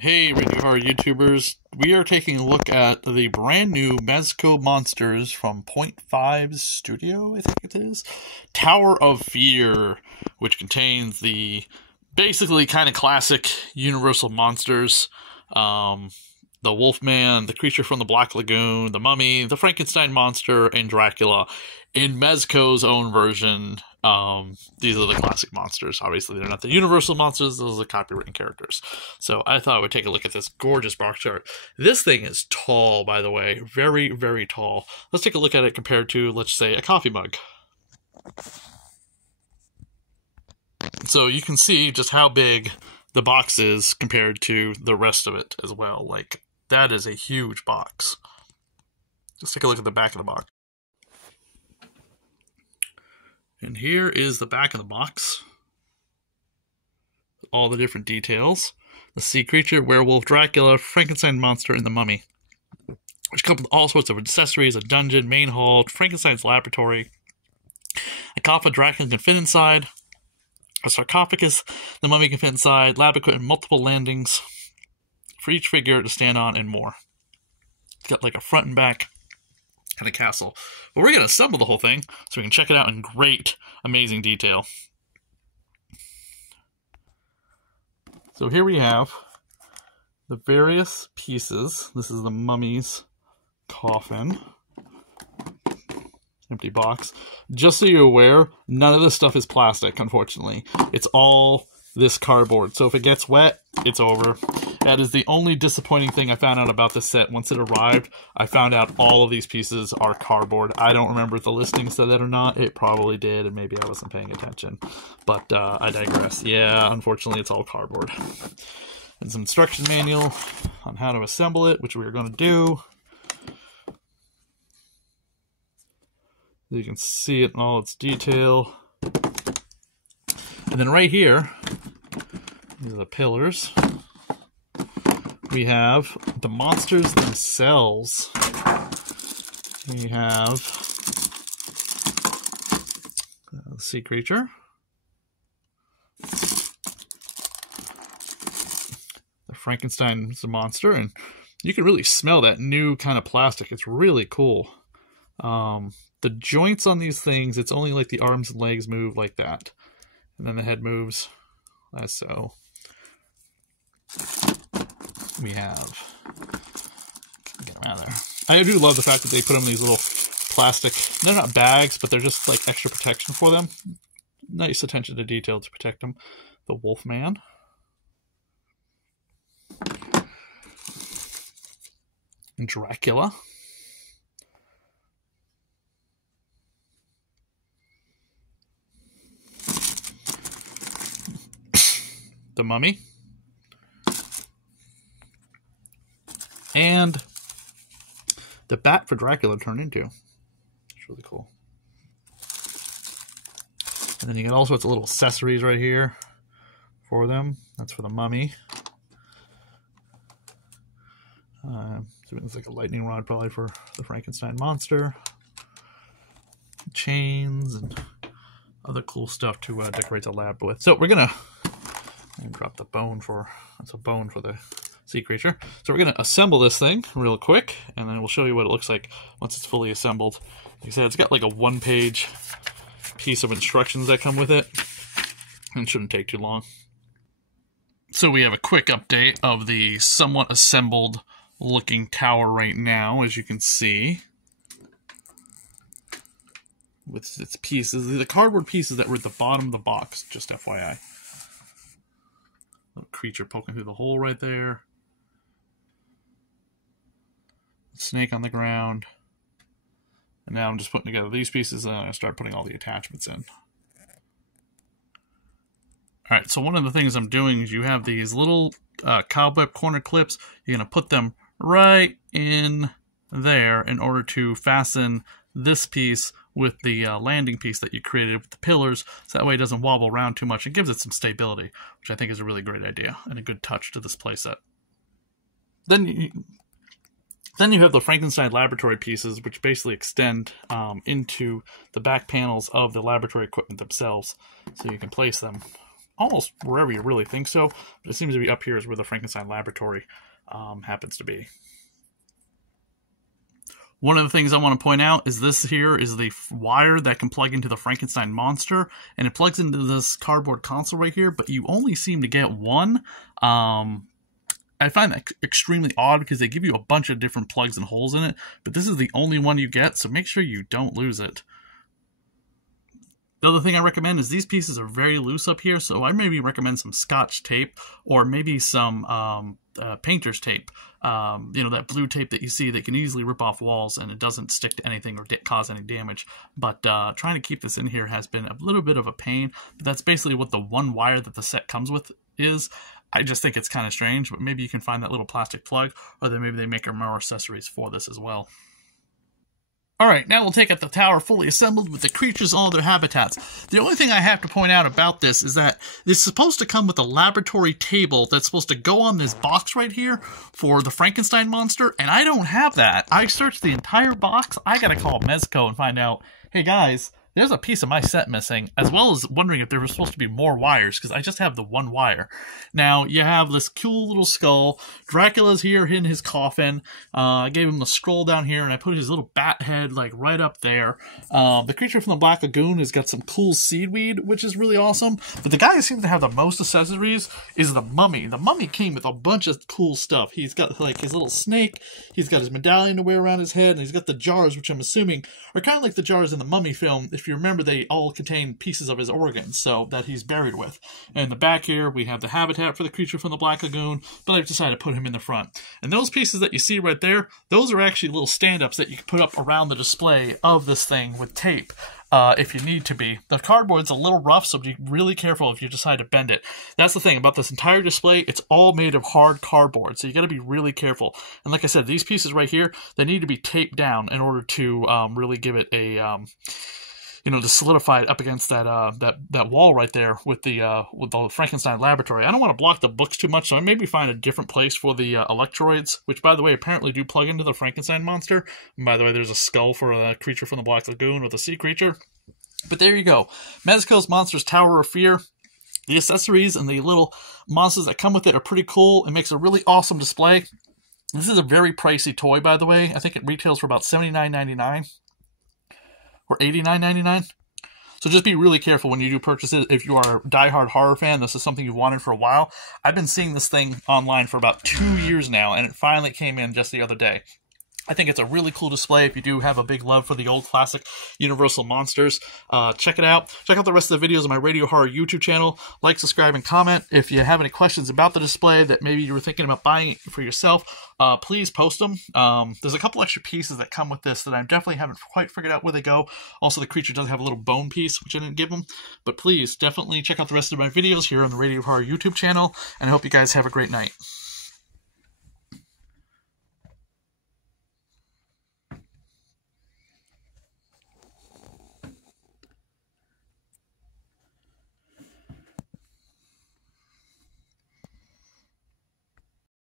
Hey, Radio Horror YouTubers. We are taking a look at the brand new Mezco monsters from Point Five's studio, I think it is. Tower of Fear, which contains the basically kind of classic Universal monsters. The Wolfman, the creature from the Black Lagoon, the Mummy, the Frankenstein monster, and Dracula in Mezco's own version. These are the classic monsters. Obviously, they're not the Universal monsters. Those are the copywritten characters. So I thought I would take a look at this gorgeous box art. This thing is tall, by the way. Very, very tall. Let's take a look at it compared to, let's say, a coffee mug. So you can see just how big the box is compared to the rest of it as well. Like, that is a huge box. Just take a look at the back of the box. And here is the back of the box. All the different details. The sea creature, werewolf, Dracula, Frankenstein monster, and the mummy. Which comes with all sorts of accessories, a dungeon, main hall, Frankenstein's laboratory, a coffin Dracula can fit inside, a sarcophagus the mummy can fit inside, lab equipment, multiple landings for each figure to stand on, and more. It's got like a front and back kind of castle. But we're going to assemble the whole thing so we can check it out in great, amazing detail. So here we have the various pieces. This is the mummy's coffin. Empty box. Just so you're aware, none of this stuff is plastic, unfortunately. It's all this cardboard. So if it gets wet, it's over. That is the only disappointing thing I found out about this set. Once it arrived, I found out all of these pieces are cardboard. I don't remember if the listing said that or not. It probably did, and maybe I wasn't paying attention. But I digress. Yeah, unfortunately, it's all cardboard. And some instruction manual on how to assemble it, which we are going to do. You can see it in all its detail. And then right here, these are the pillars. We have the monsters themselves. We have the sea creature. The Frankenstein is a monster, and you can really smell that new kind of plastic. It's really cool. The joints on these things, it's only like the arms and legs move like that. And then the head moves as so. We have, get them out of there. I do love the fact that they put them in these little plastic, they're not bags, but they're just like extra protection for them. Nice attention to detail to protect them. The Wolfman. And Dracula. The mummy. And the bat for Dracula turned into. It's really cool. And then you got all sorts of little accessories right here for them. That's for the mummy. So it's like a lightning rod probably for the Frankenstein monster. Chains and other cool stuff to decorate the lab with. So we're going to drop the bone for, that's a bone for the sea creature. So we're going to assemble this thing real quick, and then we'll show you what it looks like once it's fully assembled. Like I said, it's got like a one-page piece of instructions that come with it, and it shouldn't take too long. So we have a quick update of the somewhat assembled looking tower right now, as you can see. With its pieces, the cardboard pieces that were at the bottom of the box, just FYI. Little creature poking through the hole right there. Snake on the ground. And now I'm just putting together these pieces, and I'm going to start putting all the attachments in. Alright, so one of the things I'm doing is you have these little cobweb corner clips. You're going to put them right in there in order to fasten this piece with the landing piece that you created with the pillars, so that way it doesn't wobble around too much and gives it some stability, which I think is a really great idea and a good touch to this playset. Then you have the Frankenstein laboratory pieces, which basically extend into the back panels of the laboratory equipment themselves, so you can place them almost wherever you really think so. But it seems to be up here is where the Frankenstein laboratory happens to be. One of the things I want to point out is this here is the wire that can plug into the Frankenstein monster, and it plugs into this cardboard console right here, but you only seem to get one. I find that extremely odd because they give you a bunch of different plugs and holes in it, but this is the only one you get, so make sure you don't lose it. The other thing I recommend is these pieces are very loose up here, so I maybe recommend some Scotch tape or maybe some painter's tape. You know, that blue tape that you see that can easily rip off walls and it doesn't stick to anything or cause any damage. But trying to keep this in here has been a little bit of a pain, but that's basically what the one wire that the set comes with is. I just think it's kind of strange, but maybe you can find that little plastic plug, or then maybe they make more accessories for this as well. Alright, now we'll take out the tower fully assembled with the creatures and all their habitats. The only thing I have to point out about this is that it's supposed to come with a laboratory table that's supposed to go on this box right here for the Frankenstein monster, and I don't have that. I searched the entire box. I gotta call Mezco and find out, hey guys, there's a piece of my set missing, as well as wondering if there was supposed to be more wires, because I just have the one wire. Now, you have this cool little skull. Dracula's here in his coffin. I gave him the scroll down here, and I put his little bat head, like, right up there. The creature from the Black Lagoon has got some cool seaweed, which is really awesome. But the guy who seems to have the most accessories is the mummy. The mummy came with a bunch of cool stuff. He's got, like, his little snake. He's got his medallion to wear around his head, and he's got the jars, which I'm assuming are kind of like the jars in the Mummy film. If you remember, they all contain pieces of his organs, so that he's buried with. And in the back here, we have the habitat for the creature from the Black Lagoon, but I've decided to put him in the front. And those pieces that you see right there, those are actually little stand-ups that you can put up around the display of this thing with tape. If you need to be. The cardboard's a little rough, so be really careful if you decide to bend it. That's the thing about this entire display, it's all made of hard cardboard, so you gotta be really careful. And like I said, these pieces right here, they need to be taped down in order to really give it a, you know, to solidify it up against that that wall right there with the Frankenstein laboratory. I don't want to block the books too much, so I maybe find a different place for the electrodes, which, by the way, apparently do plug into the Frankenstein monster. And by the way, there's a skull for the creature from the Black Lagoon or the sea creature. But there you go. Mezco's Monsters Tower of Fear. The accessories and the little monsters that come with it are pretty cool. It makes a really awesome display. This is a very pricey toy, by the way. I think it retails for about $79.99 or $89.99. So just be really careful when you do purchase it. If you are a diehard horror fan, this is something you've wanted for a while. I've been seeing this thing online for about 2 years now, and it finally came in just the other day. I think it's a really cool display if you do have a big love for the old classic Universal monsters. Check it out. Check out the rest of the videos on my Radio Horror YouTube channel. Like, subscribe, and comment. If you have any questions about the display that maybe you were thinking about buying it for yourself, please post them. There's a couple extra pieces that come with this that I definitely haven't quite figured out where they go. Also, the creature does have a little bone piece, which I didn't give them. But please, definitely check out the rest of my videos here on the Radio Horror YouTube channel, and I hope you guys have a great night.